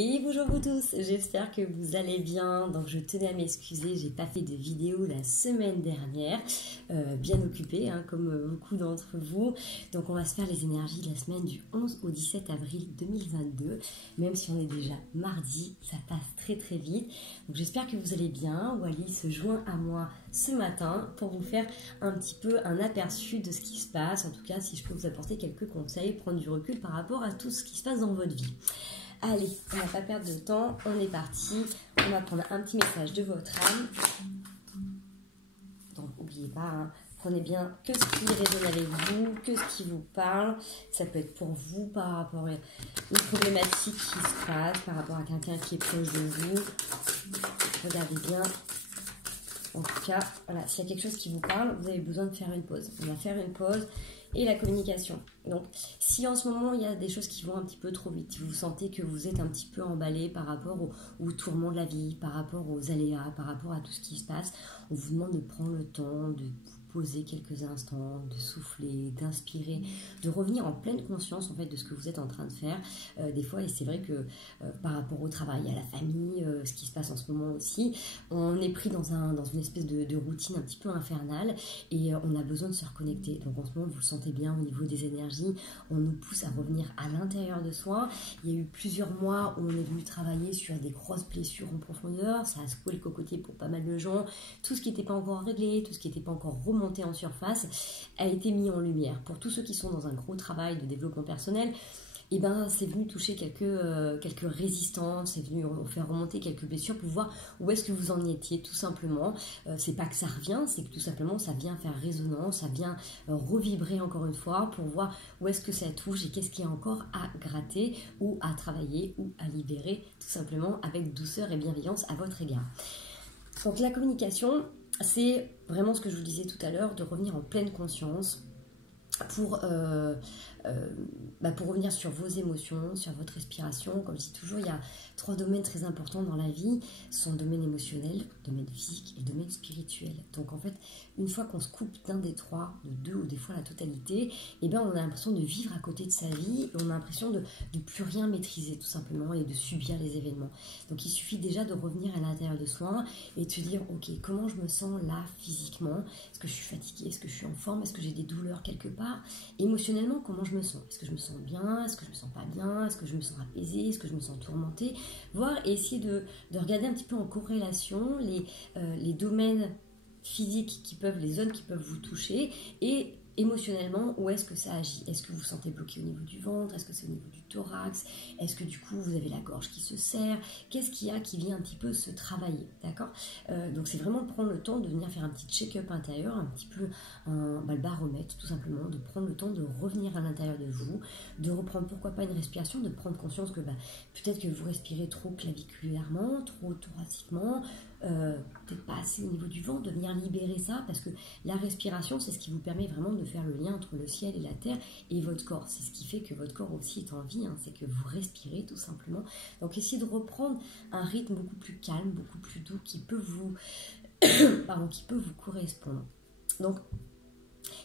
Et bonjour vous tous, j'espère que vous allez bien. Donc je tenais à m'excuser, j'ai pas fait de vidéo la semaine dernière, bien occupée comme beaucoup d'entre vous. Donc on va se faire les énergies de la semaine du 11 au 17 avril 2022. Même si on est déjà mardi, ça passe très très vite. Donc j'espère que vous allez bien. Wally se joint à moi ce matin pour vous faire un petit peu un aperçu de ce qui se passe. En tout cas, si je peux vous apporter quelques conseils, prendre du recul par rapport à tout ce qui se passe dans votre vie. Allez, on ne va pas perdre de temps, on est parti. On va prendre un petit message de votre âme. Donc, n'oubliez pas, prenez bien que ce qui résonne avec vous, que ce qui vous parle. Ça peut être pour vous par rapport à une problématique qui se passe, par rapport à quelqu'un qui est proche de vous. Regardez bien. En tout cas, voilà, s'il y a quelque chose qui vous parle, vous avez besoin de faire une pause. On va faire une pause. Et la communication. Donc, si en ce moment, il y a des choses qui vont un petit peu trop vite, si vous sentez que vous êtes un petit peu emballé par rapport aux tourments de la vie, par rapport aux aléas, par rapport à tout ce qui se passe, on vous demande de prendre le temps, de vous poser quelques instants, de souffler, d'inspirer, de revenir en pleine conscience en fait de ce que vous êtes en train de faire. Des fois, et c'est vrai que par rapport au travail, à la famille, ce qui se passe en ce moment aussi, on est pris dans une espèce de routine un petit peu infernale et on a besoin de se reconnecter. Donc en ce moment, vous le sentez bien au niveau des énergies, on nous pousse à revenir à l'intérieur de soi. Il y a eu plusieurs mois où on est venu travailler sur des grosses blessures en profondeur, ça a secoué le cocotier pour pas mal de gens. Tout ce qui n'était pas encore réglé, tout ce qui n'était pas encore remonté en surface a été mis en lumière. Pour tous ceux qui sont dans un gros travail de développement personnel, et c'est venu toucher quelques résistances, c'est venu faire remonter quelques blessures pour voir où est-ce que vous en étiez, tout simplement. C'est pas que ça revient, c'est que tout simplement ça vient faire résonance, ça vient revibrer encore une fois pour voir où est-ce que ça touche et qu'est-ce qu'il y a encore à gratter ou à travailler ou à libérer, tout simplement avec douceur et bienveillance à votre égard. Donc la communication, c'est vraiment ce que je vous disais tout à l'heure, de revenir en pleine conscience pour revenir sur vos émotions, sur votre respiration. Comme je dis toujours, il y a 3 domaines très importants dans la vie. Ce sont le domaine émotionnel, le domaine physique et le domaine spirituel. Donc en fait, une fois qu'on se coupe d'un des 3, de 2 ou des fois la totalité, on a l'impression de vivre à côté de sa vie et on a l'impression de plus rien maîtriser tout simplement et de subir les événements. Donc il suffit déjà de revenir à l'intérieur de soi et de se dire, ok, comment je me sens là physiquement? Est-ce que je suis fatiguée? Est-ce que je suis en forme? Est-ce que j'ai des douleurs quelque part? Émotionnellement, comment je me sens? Est-ce que je me sens bien? Est-ce que je me sens pas bien? Est-ce que je me sens apaisée? Est-ce que je me sens tourmentée? Voir et essayer de regarder un petit peu en corrélation les domaines physiques les zones qui peuvent vous toucher et émotionnellement, où est-ce que ça agit? Est-ce que vous vous sentez bloqué au niveau du ventre? Est-ce que c'est au niveau du thorax? Est-ce que du coup vous avez la gorge qui se serre? Qu'est-ce qu'il y a qui vient un petit peu se travailler? D'accord? Donc c'est vraiment de prendre le temps de venir faire un petit check-up intérieur, un petit peu le baromètre tout simplement, de prendre le temps de revenir à l'intérieur de vous, de reprendre pourquoi pas une respiration, de prendre conscience que peut-être que vous respirez trop claviculairement, trop thoraciquement, peut-être pas assez au niveau du ventre, de venir libérer ça, parce que la respiration, c'est ce qui vous permet vraiment de faire le lien entre le ciel et la terre et votre corps. C'est ce qui fait que votre corps aussi est en vie, c'est que vous respirez tout simplement. Donc essayez de reprendre un rythme beaucoup plus calme, beaucoup plus doux, qui peut vous correspondre. Donc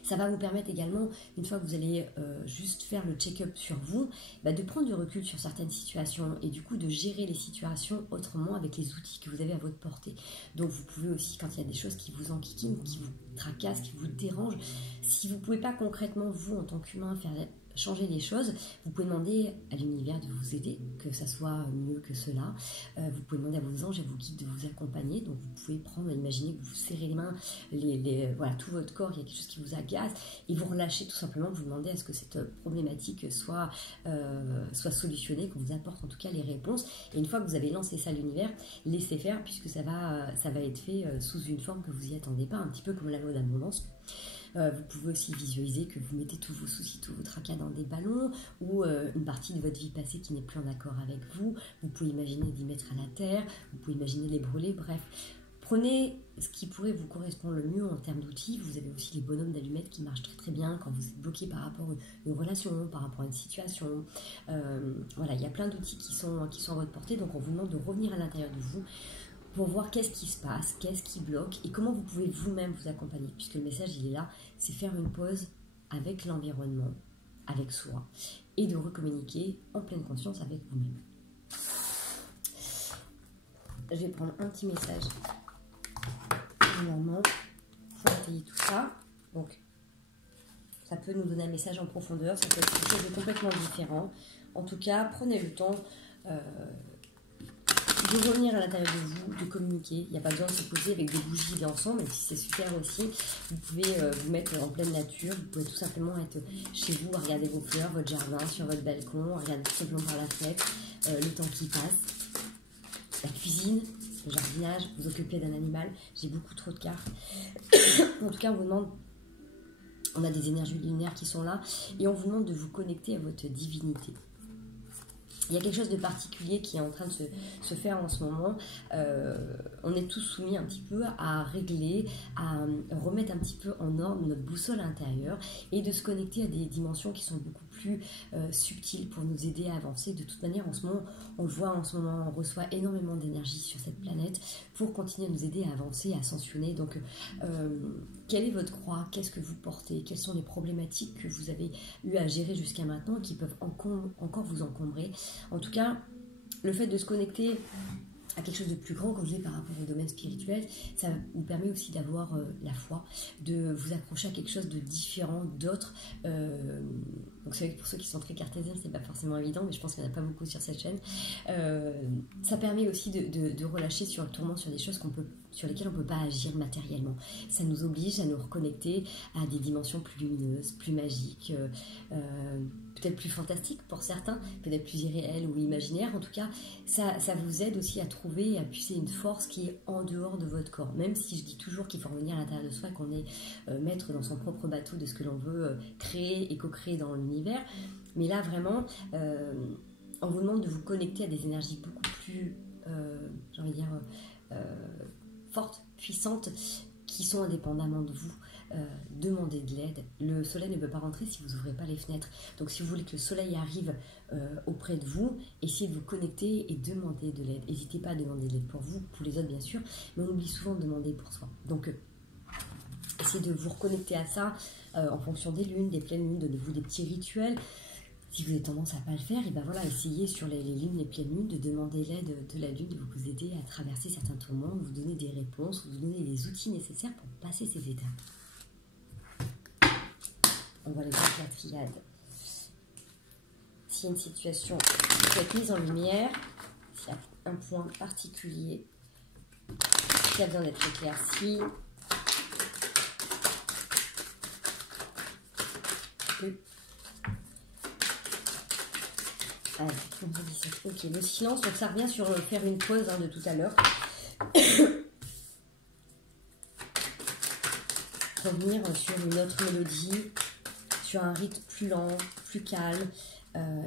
ça va vous permettre également, une fois que vous allez juste faire le check-up sur vous, de prendre du recul sur certaines situations et du coup de gérer les situations autrement avec les outils que vous avez à votre portée. Donc vous pouvez aussi, quand il y a des choses qui vous enquiquinent, qui vous tracassent, qui vous dérangent, si vous ne pouvez pas concrètement, vous en tant qu'humain, changer les choses, vous pouvez demander à l'univers de vous aider, que ça soit mieux que cela. Vous pouvez demander à vos anges et vos guides de vous accompagner. Donc vous pouvez imaginer que vous serrez les mains, tout votre corps, il y a quelque chose qui vous agace, et vous relâchez tout simplement, vous demandez à ce que cette problématique soit solutionnée, qu'on vous apporte en tout cas les réponses. Et une fois que vous avez lancé ça à l'univers, laissez faire, puisque ça va être fait sous une forme que vous n'y attendez pas, un petit peu comme la loi d'abondance. Vous pouvez aussi visualiser que vous mettez tous vos soucis, tous vos tracas dans des ballons ou une partie de votre vie passée qui n'est plus en accord avec vous. Vous pouvez imaginer d'y mettre à la terre, vous pouvez imaginer les brûler, bref. Prenez ce qui pourrait vous correspondre le mieux en termes d'outils. Vous avez aussi les bonhommes d'allumettes qui marchent très très bien quand vous êtes bloqué par rapport à une relation, par rapport à une situation. Il y a plein d'outils qui sont à votre portée. Donc on vous demande de revenir à l'intérieur de vous pour voir qu'est-ce qui se passe, qu'est-ce qui bloque et comment vous pouvez vous-même vous accompagner. Puisque le message, il est là, c'est faire une pause avec l'environnement, avec soi, et de recommuniquer en pleine conscience avec vous-même. je vais prendre un petit message normalement pour étayer tout ça. Donc, ça peut nous donner un message en profondeur, ça peut être quelque chose de complètement différent. En tout cas, prenez le temps de revenir à l'intérieur de vous, de communiquer. Il n'y a pas besoin de se poser avec des bougies d'encens, même si c'est super aussi. Vous pouvez vous mettre en pleine nature, vous pouvez tout simplement être chez vous, à regarder vos fleurs, votre jardin, sur votre balcon, à regarder tout simplement par la fenêtre, le temps qui passe, la cuisine, le jardinage, vous occuper d'un animal. J'ai beaucoup trop de cartes. En tout cas, on vous demande, on a des énergies lunaires qui sont là, et on vous demande de vous connecter à votre divinité. Il y a quelque chose de particulier qui est en train de se faire en ce moment. On est tous soumis un petit peu à régler, à remettre un petit peu en ordre notre boussole intérieure et de se connecter à des dimensions qui sont beaucoup plus subtiles pour nous aider à avancer. De toute manière, en ce moment, on le voit en ce moment, on reçoit énormément d'énergie sur cette planète pour continuer à nous aider à avancer, à ascensionner. Donc, quelle est votre croix? Qu'est-ce que vous portez? Quelles sont les problématiques que vous avez eu à gérer jusqu'à maintenant et qui peuvent encore vous encombrer? En tout cas, le fait de se connecter à quelque chose de plus grand, comme je dis, par rapport au domaine spirituel, ça vous permet aussi d'avoir la foi, de vous accrocher à quelque chose de différent, d'autre. Donc c'est vrai que pour ceux qui sont très cartésiens, c'est pas forcément évident, mais je pense qu'il n'y en a pas beaucoup sur cette chaîne. Ça permet aussi de relâcher sur le tourment, sur des choses sur lesquelles on ne peut pas agir matériellement. Ça nous oblige à nous reconnecter à des dimensions plus lumineuses, plus magiques, peut-être plus fantastiques pour certains, peut-être plus irréelles ou imaginaires. En tout cas, ça vous aide aussi à trouver et à puiser une force qui est en dehors de votre corps. Même si je dis toujours qu'il faut revenir à l'intérieur de soi, qu'on est maître dans son propre bateau de ce que l'on veut créer et co-créer dans l'univers. Mais là, vraiment, on vous demande de vous connecter à des énergies beaucoup plus, j'ai envie de dire, fortes, puissantes, qui sont indépendamment de vous. Demandez de l'aide. Le soleil ne peut pas rentrer si vous n'ouvrez pas les fenêtres. Donc si vous voulez que le soleil arrive auprès de vous, essayez de vous connecter et demandez de l'aide. N'hésitez pas à demander de l'aide pour vous, pour les autres bien sûr, mais on oublie souvent de demander pour soi. Donc essayez de vous reconnecter à ça en fonction des lunes, des pleines lunes. Donnez-vous des petits rituels. Si vous avez tendance à ne pas le faire, et ben voilà, essayez sur les lunes, les pleines lunes, de demander l'aide de la lune, de vous aider à traverser certains tourments, vous donner des réponses, vous donner les outils nécessaires pour passer ces étapes. On va aller voir la triade. S'il y a une situation qui peut être mise en lumière, s'il y a un point particulier qui a besoin d'être éclairci, ok, le silence, donc ça revient sur faire une pause de tout à l'heure. Revenir sur une autre mélodie, sur un rythme plus lent, plus calme.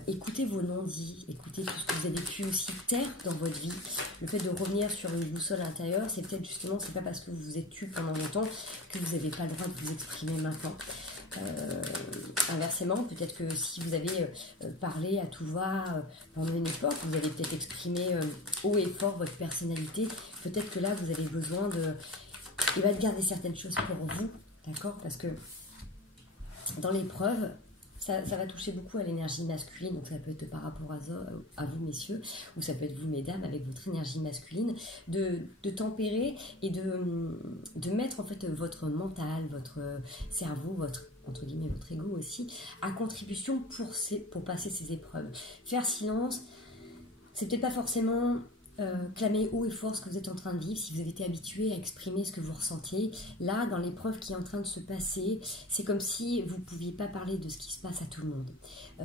Écoutez vos non-dits, écoutez tout ce que vous avez pu aussi taire dans votre vie. Le fait de revenir sur une boussole intérieure, c'est peut-être justement, c'est pas parce que vous vous êtes tué pendant longtemps que vous n'avez pas le droit de vous exprimer maintenant. Inversement, peut-être que si vous avez parlé à tout va pendant une époque, vous avez peut-être exprimé haut et fort votre personnalité, peut-être que là vous avez besoin de garder certaines choses pour vous, d'accord? Parce que dans l'épreuve, ça va toucher beaucoup à l'énergie masculine, donc ça peut être par rapport à vous messieurs, ou ça peut être vous mesdames avec votre énergie masculine, de tempérer et de mettre en fait votre mental, votre cerveau, votre entre guillemets votre ego aussi, à contribution pour passer ces épreuves. Faire silence, c'est peut-être pas forcément clamer haut et fort ce que vous êtes en train de vivre, si vous avez été habitué à exprimer ce que vous ressentez. Là, dans l'épreuve qui est en train de se passer, c'est comme si vous ne pouviez pas parler de ce qui se passe à tout le monde.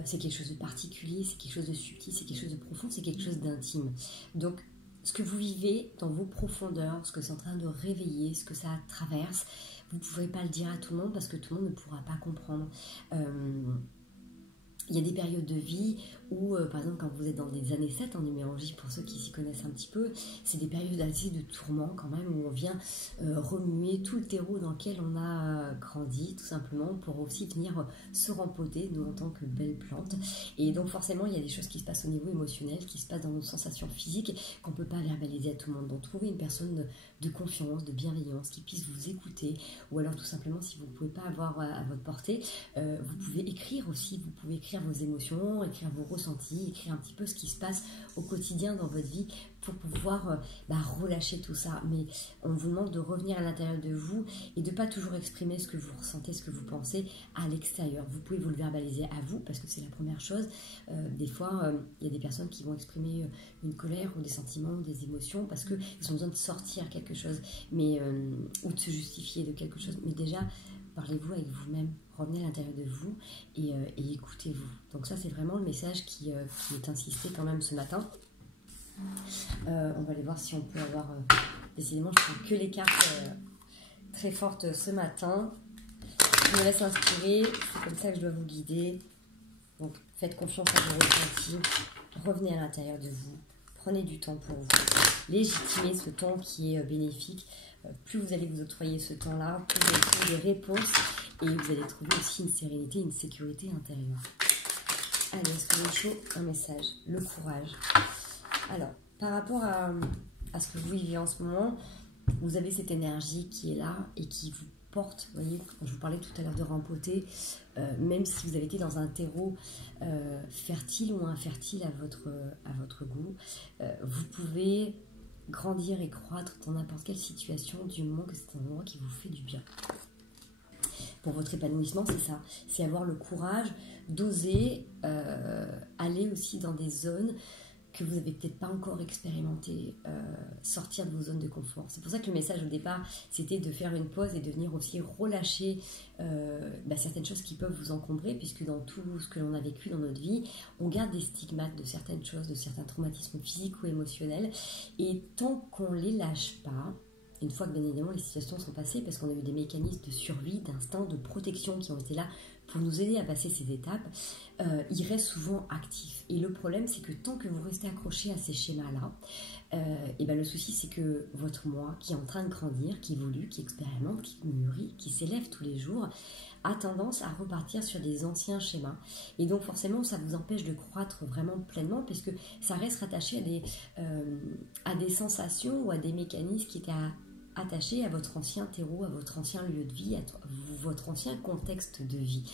C'est quelque chose de particulier, c'est quelque chose de subtil, c'est quelque chose de profond, c'est quelque chose d'intime. Donc, ce que vous vivez dans vos profondeurs, ce que c'est en train de réveiller, ce que ça traverse, vous ne pourrez pas le dire à tout le monde parce que tout le monde ne pourra pas comprendre. Il y a des périodes de vie où, par exemple, quand vous êtes dans des années 7 en numérologie, pour ceux qui s'y connaissent un petit peu, c'est des périodes assez de tourment quand même, où on vient remuer tout le terreau dans lequel on a grandi, tout simplement, pour aussi venir se rempoter, nous, en tant que belles plantes. Et donc, forcément, il y a des choses qui se passent au niveau émotionnel, qui se passent dans nos sensations physiques, qu'on ne peut pas verbaliser à tout le monde. Donc, trouver une personne de confiance, de bienveillance, qui puisse vous écouter, ou alors, tout simplement, si vous ne pouvez pas avoir à votre portée, vous pouvez écrire aussi, vous pouvez écrire écrire vos émotions, écrire vos ressentis, écrire un petit peu ce qui se passe au quotidien dans votre vie pour pouvoir relâcher tout ça. Mais on vous demande de revenir à l'intérieur de vous et de ne pas toujours exprimer ce que vous ressentez, ce que vous pensez à l'extérieur. Vous pouvez vous le verbaliser à vous parce que c'est la première chose. Des fois, il y a des personnes qui vont exprimer une colère ou des sentiments, des émotions parce qu'ils ont besoin de sortir quelque chose ou de se justifier de quelque chose. Mais déjà, parlez-vous avec vous-même, revenez à l'intérieur de vous et écoutez-vous. Donc ça, c'est vraiment le message qui est insisté quand même ce matin. On va aller voir si on peut avoir... décidément, je trouve que les cartes très fortes ce matin. Je me laisse inspirer, c'est comme ça que je dois vous guider. Donc faites confiance à vos ressentis, revenez à l'intérieur de vous, prenez du temps pour vous, légitimez ce temps qui est bénéfique. Plus vous allez vous octroyer ce temps-là, plus vous allez trouver des réponses et vous allez trouver aussi une sérénité, une sécurité intérieure. Allez, est-ce que j'ai chaud? Un message, le courage. Alors, par rapport à ce que vous vivez en ce moment, vous avez cette énergie qui est là et qui vous porte. Vous voyez, quand je vous parlais tout à l'heure de rempoter, même si vous avez été dans un terreau fertile ou infertile à votre goût, vous pouvez grandir et croître dans n'importe quelle situation du moment que c'est un endroit qui vous fait du bien. Pour votre épanouissement, c'est ça. C'est avoir le courage d'oser aller aussi dans des zones que vous n'avez peut-être pas encore expérimenté, sortir de vos zones de confort. C'est pour ça que le message au départ, c'était de faire une pause et de venir aussi relâcher certaines choses qui peuvent vous encombrer, puisque dans tout ce que l'on a vécu dans notre vie, on garde des stigmates de certaines choses, de certains traumatismes physiques ou émotionnels, et tant qu'on ne les lâche pas, une fois que bien évidemment les situations sont passées, parce qu'on a eu des mécanismes de survie, d'instinct, de protection qui ont été là pour nous aider à passer ces étapes, il reste souvent actif. Et le problème, c'est que tant que vous restez accroché à ces schémas-là, le souci, c'est que votre moi, qui est en train de grandir, qui évolue, qui expérimente, qui mûrit, qui s'élève tous les jours, a tendance à repartir sur des anciens schémas. Et donc forcément, ça vous empêche de croître vraiment pleinement, puisque ça reste rattaché à des sensations ou à des mécanismes qui étaient attaché à votre ancien terreau, à votre ancien lieu de vie, à votre ancien contexte de vie.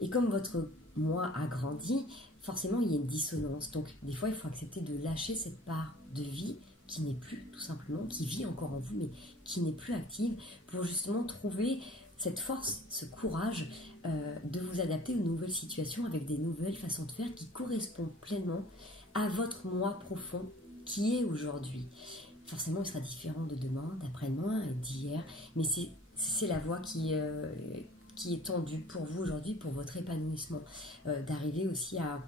Et comme votre moi a grandi, forcément il y a une dissonance. Donc des fois il faut accepter de lâcher cette part de vie qui n'est plus, tout simplement, qui vit encore en vous, mais qui n'est plus active, pour justement trouver cette force, ce courage de vous adapter aux nouvelles situations avec des nouvelles façons de faire qui correspondent pleinement à votre moi profond qui est aujourd'hui. Forcément, il sera différent de demain, d'après-demain et d'hier, mais c'est la voie qui est tendue pour vous aujourd'hui, pour votre épanouissement, d'arriver aussi à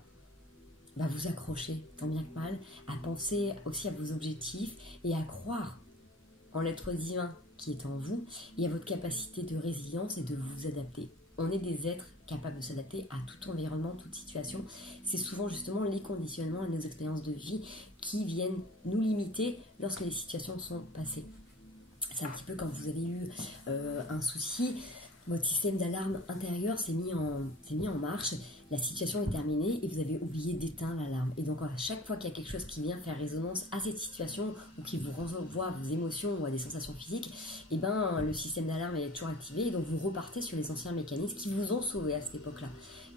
vous accrocher, tant bien que mal, à penser aussi à vos objectifs et à croire en l'être divin qui est en vous et à votre capacité de résilience et de vous adapter. On est des êtres capables de s'adapter à tout environnement, toute situation. C'est souvent justement les conditionnements et nos expériences de vie qui viennent nous limiter lorsque les situations sont passées. C'est un petit peu quand vous avez eu un souci, votre système d'alarme intérieur s'est mis en marche, la situation est terminée et vous avez oublié d'éteindre l'alarme. Et donc à chaque fois qu'il y a quelque chose qui vient faire résonance à cette situation ou qui vous renvoie à vos émotions ou à des sensations physiques, le système d'alarme est toujours activé et donc vous repartez sur les anciens mécanismes qui vous ont sauvé à cette époque-là.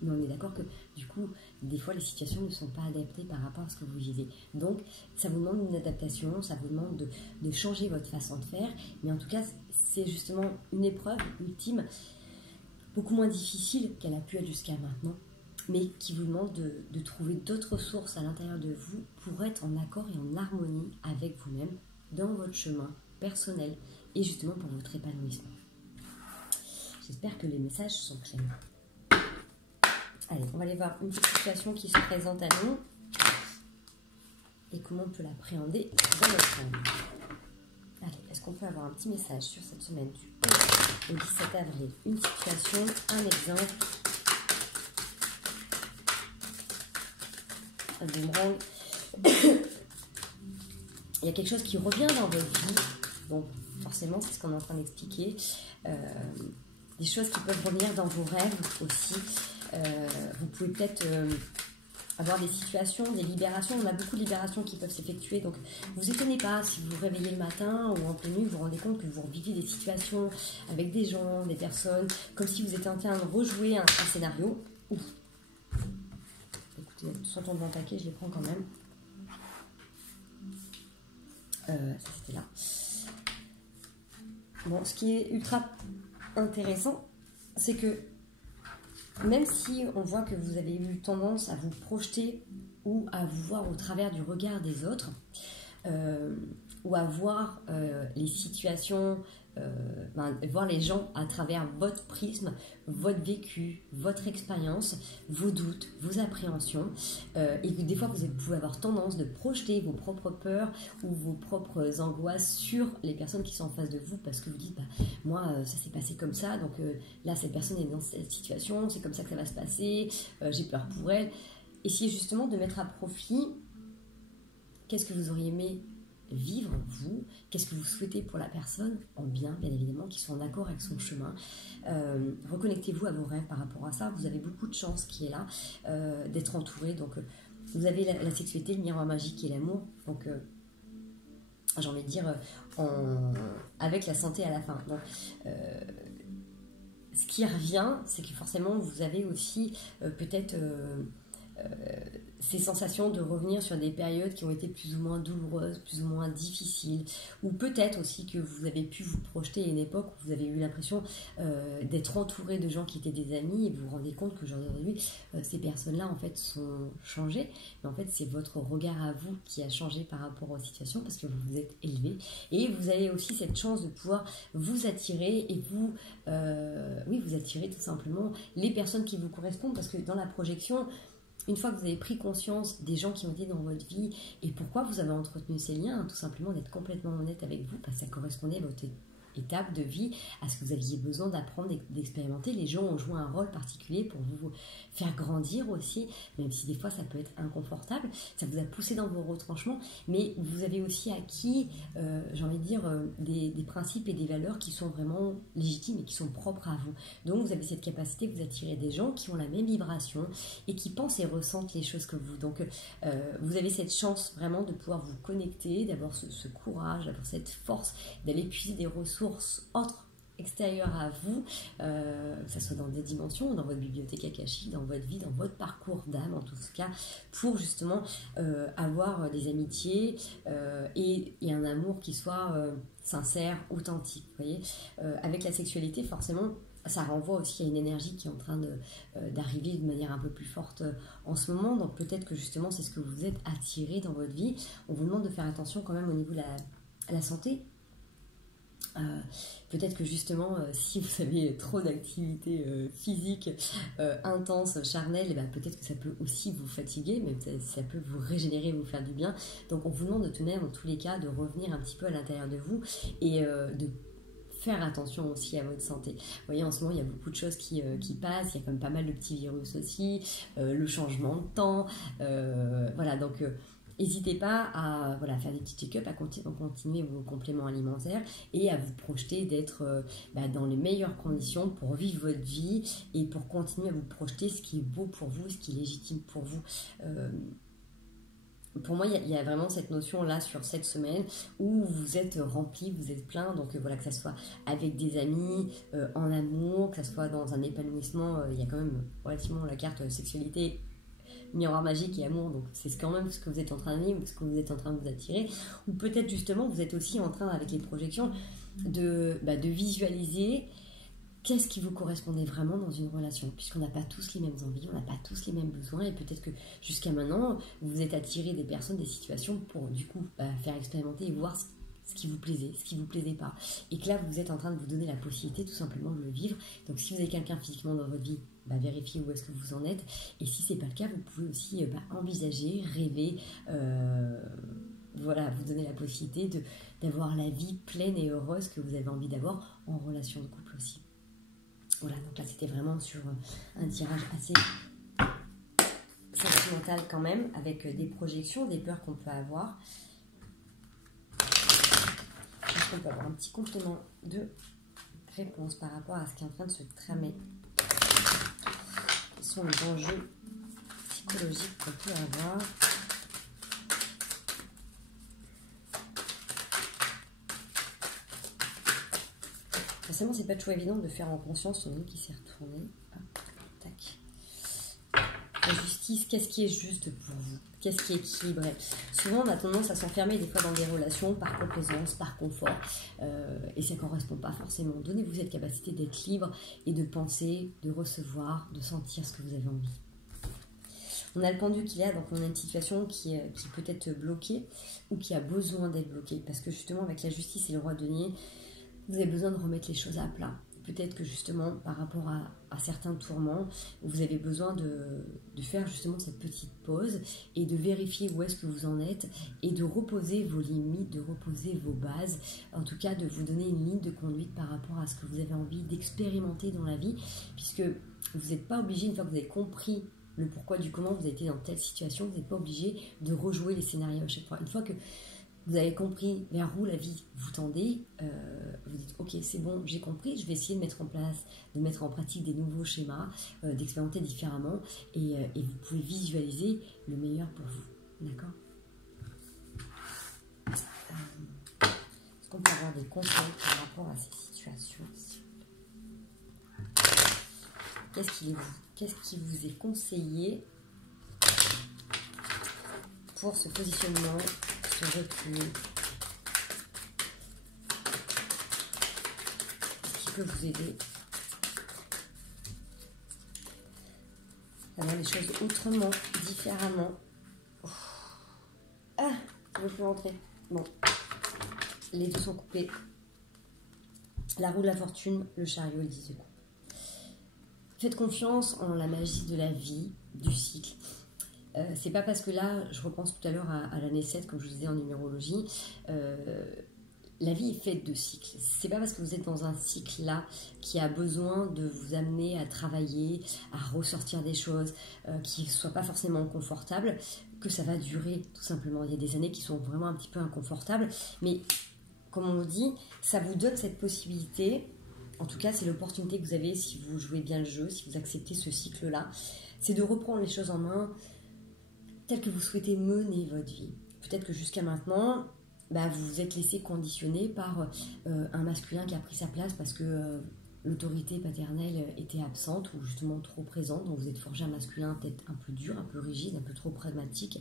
Mais on est d'accord que du coup, des fois les situations ne sont pas adaptées par rapport à ce que vous vivez. Donc ça vous demande une adaptation, ça vous demande de changer votre façon de faire, mais en tout cas c'est justement une épreuve ultime, beaucoup moins difficile qu'elle a pu être jusqu'à maintenant, mais qui vous demande de trouver d'autres sources à l'intérieur de vous pour être en accord et en harmonie avec vous-même dans votre chemin personnel et justement pour votre épanouissement. J'espère que les messages sont clairs. Allez, on va aller voir une petite situation qui se présente à nous et comment on peut l'appréhender dans notre âme. Allez, est-ce qu'on peut avoir un petit message sur cette semaine du 11 au 17 avril? Une situation, un exemple, un boomerang. Il y a quelque chose qui revient dans votre vie. Donc, forcément, c'est ce qu'on est en train d'expliquer. Des choses qui peuvent revenir dans vos rêves aussi. Vous pouvez peut-être avoir des situations, des libérations. On a beaucoup de libérations qui peuvent s'effectuer. Donc, ne vous étonnez pas si vous vous réveillez le matin ou en pleine nuit, vous vous rendez compte que vous reviviez des situations avec des gens, des personnes, comme si vous étiez en train de rejouer un scénario. Ouf. écoutez, sont tombés en paquet, je les prends quand même. Ça c'était là. Bon, ce qui est ultra intéressant, c'est que même si on voit que vous avez eu tendance à vous projeter ou à vous voir au travers du regard des autres, ou à voir les situations, voir les gens à travers votre prisme, votre vécu, votre expérience, vos doutes, vos appréhensions, et que des fois vous pouvez avoir tendance de projeter vos propres peurs ou vos propres angoisses sur les personnes qui sont en face de vous, parce que vous dites, moi ça s'est passé comme ça, donc là cette personne est dans cette situation, c'est comme ça que ça va se passer, j'ai peur pour elle. Essayez justement de mettre à profit qu'est-ce que vous auriez aimé vivre, vous, qu'est-ce que vous souhaitez pour la personne, en bien évidemment, qui soit en accord avec son chemin. Reconnectez-vous à vos rêves par rapport à ça. Vous avez beaucoup de chance qui est là, d'être entouré. Donc vous avez la sexualité, le miroir magique et l'amour. Donc j'ai envie de dire avec la santé à la fin. Donc ce qui revient, c'est que forcément vous avez aussi peut-être ces sensations de revenir sur des périodes qui ont été plus ou moins douloureuses, plus ou moins difficiles, ou peut-être aussi que vous avez pu vous projeter à une époque où vous avez eu l'impression d'être entouré de gens qui étaient des amis, et vous vous rendez compte que aujourd'hui ces personnes-là en fait sont changées, mais en fait c'est votre regard à vous qui a changé par rapport aux situations, parce que vous vous êtes élevé, et vous avez aussi cette chance de pouvoir vous attirer, et vous attirer tout simplement les personnes qui vous correspondent, parce que dans la projection, une fois que vous avez pris conscience des gens qui ont été dans votre vie et pourquoi vous avez entretenu ces liens, tout simplement d'être complètement honnête avec vous, parce que ça correspondait à votre étape de vie, à ce que vous aviez besoin d'apprendre, d'expérimenter. Les gens ont joué un rôle particulier pour vous faire grandir aussi, même si des fois ça peut être inconfortable, ça vous a poussé dans vos retranchements, mais vous avez aussi acquis, j'ai envie de dire, des principes et des valeurs qui sont vraiment légitimes et qui sont propres à vous. Donc vous avez cette capacité de vous attirer des gens qui ont la même vibration et qui pensent et ressentent les choses que vous. Donc vous avez cette chance vraiment de pouvoir vous connecter, d'avoir ce courage, d'avoir cette force, d'aller puiser des ressources autres, extérieures à vous, que ce soit dans des dimensions, dans votre bibliothèque akashique, dans votre vie, dans votre parcours d'âme en tout cas, pour justement avoir des amitiés et un amour qui soit sincère, authentique. Vous voyez, avec la sexualité, forcément, ça renvoie aussi à une énergie qui est en train d'arriver de manière un peu plus forte en ce moment. Donc peut-être que justement c'est ce que vous êtes attiré dans votre vie. On vous demande de faire attention quand même au niveau de la santé. Peut-être que justement si vous avez trop d'activités physiques intenses, charnelles, peut-être que ça peut aussi vous fatiguer, mais ça peut vous régénérer, vous faire du bien. Donc on vous demande de tenir dans tous les cas, de revenir un petit peu à l'intérieur de vous et de faire attention aussi à votre santé. Vous voyez, en ce moment il y a beaucoup de choses qui passent, il y a quand même pas mal de petits virus aussi, le changement de temps, voilà, donc n'hésitez pas à faire des petits check-up, à continuer vos compléments alimentaires et à vous projeter d'être dans les meilleures conditions pour vivre votre vie et pour continuer à vous projeter ce qui est beau pour vous, ce qui est légitime pour vous. Pour moi, il y a vraiment cette notion-là sur cette semaine où vous êtes rempli, vous êtes plein, donc voilà, que ça soit avec des amis, en amour, que ça soit dans un épanouissement, il y a quand même relativement la carte sexualité, miroir magique et amour, donc c'est quand même ce que vous êtes en train de vivre, ce que vous êtes en train de vous attirer, ou peut-être justement vous êtes aussi en train, avec les projections, de visualiser qu'est-ce qui vous correspondait vraiment dans une relation, puisqu'on n'a pas tous les mêmes envies, on n'a pas tous les mêmes besoins, et peut-être que jusqu'à maintenant vous vous êtes attiré des personnes, des situations pour du coup faire expérimenter et voir ce qui vous plaisait, ce qui vous plaisait pas, et que là vous êtes en train de vous donner la possibilité tout simplement de le vivre. Donc si vous avez quelqu'un physiquement dans votre vie, vérifiez où est-ce que vous en êtes, et si c'est pas le cas, vous pouvez aussi envisager, rêver, vous donner la possibilité d'avoir la vie pleine et heureuse que vous avez envie d'avoir en relation de couple aussi. Voilà, donc là c'était vraiment sur un tirage assez sentimental quand même, avec des projections, des peurs qu'on peut avoir. Je pense qu'on peut avoir un petit complément de réponse par rapport à ce qui est en train de se tramer. Quels sont les enjeux psychologiques qu'on peut avoir? Forcément, c'est pas toujours évident de faire en conscience son nez qui s'est retourné. Hop, tac. La justice. justice, qu'est-ce qui est juste pour vous? Qu'est-ce qui est équilibré? Souvent, on a tendance à s'enfermer des fois dans des relations par complaisance, par confort, et ça ne correspond pas forcément. Donnez-vous cette capacité d'être libre et de penser, de recevoir, de sentir ce que vous avez envie. On a le pendu qu'il y a, donc on a une situation qui peut être bloquée ou qui a besoin d'être bloquée. Parce que justement, avec la justice et le roi denier, vous avez besoin de remettre les choses à plat. Peut-être que justement, par rapport à certains tourments, vous avez besoin de faire justement cette petite pause et de vérifier où est-ce que vous en êtes et de reposer vos limites, de reposer vos bases. En tout cas, de vous donner une ligne de conduite par rapport à ce que vous avez envie d'expérimenter dans la vie. Puisque vous n'êtes pas obligé, une fois que vous avez compris le pourquoi du comment vous avez été dans telle situation, vous n'êtes pas obligé de rejouer les scénarios à chaque fois. Une fois que vous avez compris vers où la vie vous tendez, vous dites ok, c'est bon, j'ai compris, je vais essayer de mettre en pratique des nouveaux schémas, d'expérimenter différemment et vous pouvez visualiser le meilleur pour vous. D'accord? Est-ce qu'on peut avoir des conseils par rapport à ces situations? Qu'est-ce qui vous est conseillé pour ce positionnement, ce recul? Qu'est-ce qui peut vous aider à voir les choses autrement, différemment? Ah, je ne veux plus rentrer. Bon, les deux sont coupés. La roue de la fortune, le chariot, le 10 de coupe. Faites confiance en la magie de la vie, du cycle. C'est pas parce que là, je repense tout à l'heure à l'année 7, comme je vous disais en numérologie, la vie est faite de cycles. C'est pas parce que vous êtes dans un cycle là qui a besoin de vous amener à travailler, à ressortir des choses qui ne soient pas forcément confortables, que ça va durer tout simplement. Il y a des années qui sont vraiment un petit peu inconfortables, mais comme on le dit, ça vous donne cette possibilité. En tout cas, c'est l'opportunité que vous avez si vous jouez bien le jeu, si vous acceptez ce cycle-là, c'est de reprendre les choses en main telles que vous souhaitez mener votre vie. Peut-être que jusqu'à maintenant, vous vous êtes laissé conditionner par un masculin qui a pris sa place parce que l'autorité paternelle était absente ou justement trop présente, donc vous êtes forgé un masculin peut-être un peu dur, un peu rigide, un peu trop pragmatique,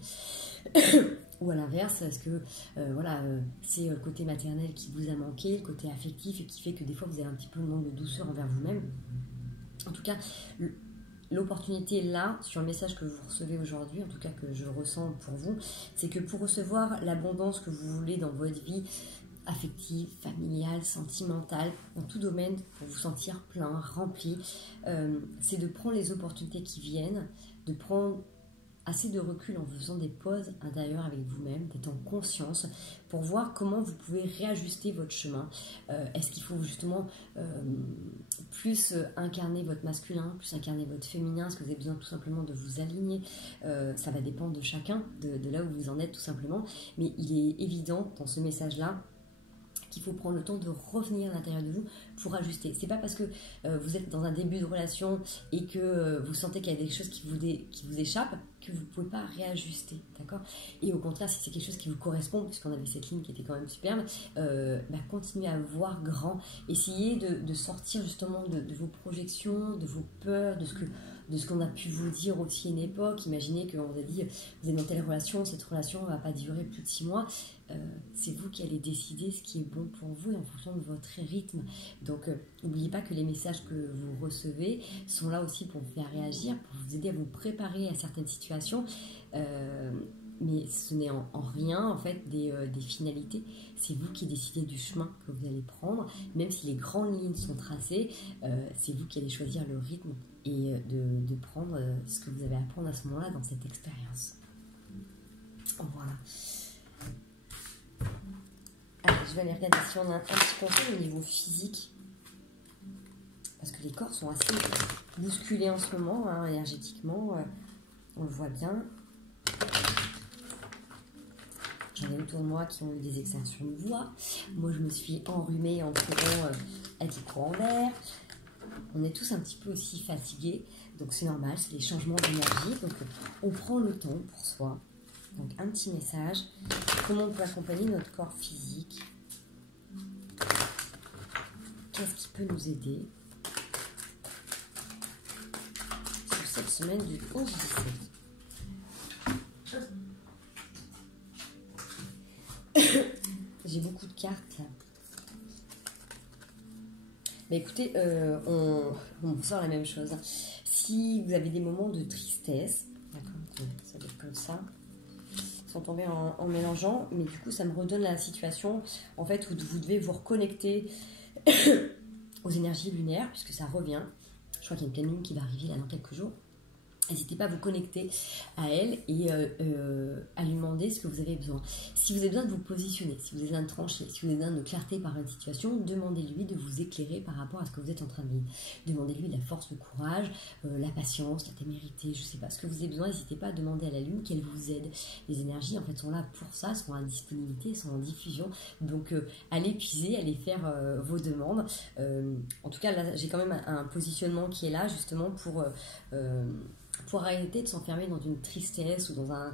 ou à l'inverse, parce que c'est le côté maternel qui vous a manqué, le côté affectif, et qui fait que des fois vous avez un petit peu le manque de douceur envers vous-même. En tout cas, l'opportunité là, sur le message que vous recevez aujourd'hui, en tout cas que je ressens pour vous, c'est que pour recevoir l'abondance que vous voulez dans votre vie, affective, familiale, sentimentale, dans tout domaine, pour vous sentir plein, rempli, c'est de prendre les opportunités qui viennent, de prendre assez de recul en faisant des pauses intérieures avec vous-même, d'être en conscience pour voir comment vous pouvez réajuster votre chemin. Est-ce qu'il faut justement plus incarner votre masculin, plus incarner votre féminin? Est-ce que vous avez besoin tout simplement de vous aligner? Ça va dépendre de chacun, de là où vous en êtes tout simplement. Mais il est évident dans ce message-là qu'il faut prendre le temps de revenir à l'intérieur de vous pour ajuster. C'est pas parce que vous êtes dans un début de relation et que vous sentez qu'il y a des choses qui vous échappent que vous ne pouvez pas réajuster, d'accord? Et au contraire, si c'est quelque chose qui vous correspond, puisqu'on avait cette ligne qui était quand même superbe, continuez à voir grand. Essayez de sortir justement de vos projections, de vos peurs, de ce qu'on a pu vous dire aussi à une époque. Imaginez qu'on vous a dit, vous êtes dans telle relation, cette relation ne va pas durer plus de 6 mois. C'est vous qui allez décider ce qui est bon pour vous et en fonction de votre rythme. Donc, n'oubliez pas que les messages que vous recevez sont là aussi pour vous faire réagir, pour vous aider à vous préparer à certaines situations. Mais ce n'est en rien en fait des finalités. C'est vous qui décidez du chemin que vous allez prendre. Même si les grandes lignes sont tracées, c'est vous qui allez choisir le rythme et de prendre ce que vous avez à prendre à ce moment-là dans cette expérience. Voilà. Allez, je vais aller regarder si on a un petit conseil au niveau physique. Parce que les corps sont assez bousculés en ce moment, hein, énergétiquement. On le voit bien. J'en ai autour de moi qui ont eu des extinctions de voix. Moi, je me suis enrhumée en courant avec les courants d'air. On est tous un petit peu aussi fatigués. Donc, c'est normal, c'est les changements d'énergie. Donc, on prend le temps pour soi. Donc, un petit message. Comment on peut accompagner notre corps physique? Qu'est-ce qui peut nous aider sur cette semaine du 11-17? j'ai beaucoup de cartes là. Mais écoutez, on sort la même chose. Si vous avez des moments de tristesse, d'accord, ça va être comme ça, sans tomber en mélangeant, mais du coup ça me redonne la situation en fait où vous devez vous reconnecter aux énergies lunaires, puisque ça revient. Je crois qu'il y a une pleine lune qui va arriver là dans quelques jours. N'hésitez pas à vous connecter à elle et à lui demander ce que vous avez besoin. Si vous avez besoin de vous positionner, si vous avez besoin de trancher, si vous avez besoin de clarté par une situation, demandez-lui de vous éclairer par rapport à ce que vous êtes en train de vivre. Demandez-lui la force, le courage, la patience, la témérité, je ne sais pas. Ce que vous avez besoin, n'hésitez pas à demander à la Lune qu'elle vous aide. Les énergies, en fait, sont là pour ça, sont en disponibilité, sont en diffusion. Donc, allez puiser, allez faire vos demandes. En tout cas, là, j'ai quand même un positionnement qui est là, justement, pour arrêter de s'enfermer dans une tristesse ou dans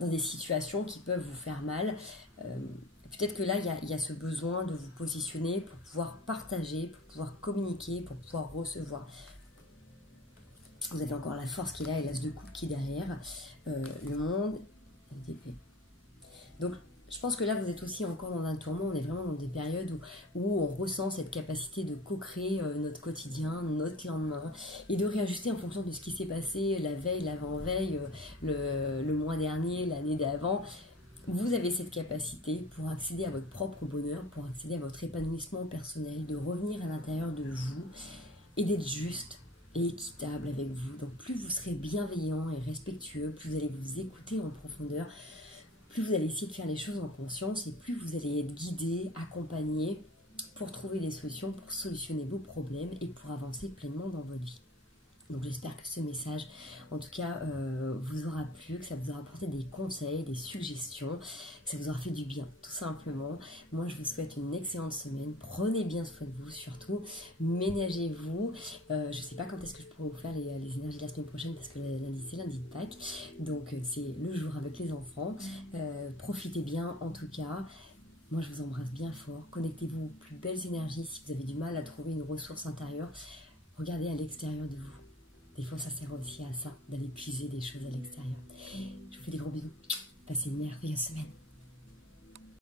des situations qui peuvent vous faire mal. Peut-être que là, il y a ce besoin de vous positionner pour pouvoir partager, pour pouvoir communiquer, pour pouvoir recevoir. Vous avez encore la force qui est là et l'as de coupe qui est derrière. Le monde, l'épée. Donc, je pense que là, vous êtes aussi encore dans un tourment. On est vraiment dans des périodes où on ressent cette capacité de co-créer notre quotidien, notre lendemain, et de réajuster en fonction de ce qui s'est passé la veille, l'avant-veille, le mois dernier, l'année d'avant. Vous avez cette capacité pour accéder à votre propre bonheur, pour accéder à votre épanouissement personnel, de revenir à l'intérieur de vous et d'être juste et équitable avec vous. Donc, plus vous serez bienveillant et respectueux, plus vous allez vous écouter en profondeur, plus vous allez essayer de faire les choses en conscience et plus vous allez être guidé, accompagné pour trouver des solutions, pour solutionner vos problèmes et pour avancer pleinement dans votre vie. Donc j'espère que ce message, en tout cas, vous aura plu, que ça vous aura apporté des conseils, des suggestions, que ça vous aura fait du bien, tout simplement. Moi, je vous souhaite une excellente semaine. Prenez bien soin de vous, surtout. Ménagez-vous. Je ne sais pas quand est-ce que je pourrai vous faire les énergies de la semaine prochaine, parce que lundi, c'est lundi de Pâques. Donc, c'est le jour avec les enfants. Profitez bien, en tout cas. Moi, je vous embrasse bien fort. Connectez-vous aux plus belles énergies. Si vous avez du mal à trouver une ressource intérieure, regardez à l'extérieur de vous. Des fois, ça sert aussi à ça, d'aller puiser des choses à l'extérieur. Je vous fais des gros bisous. Passez une merveilleuse semaine.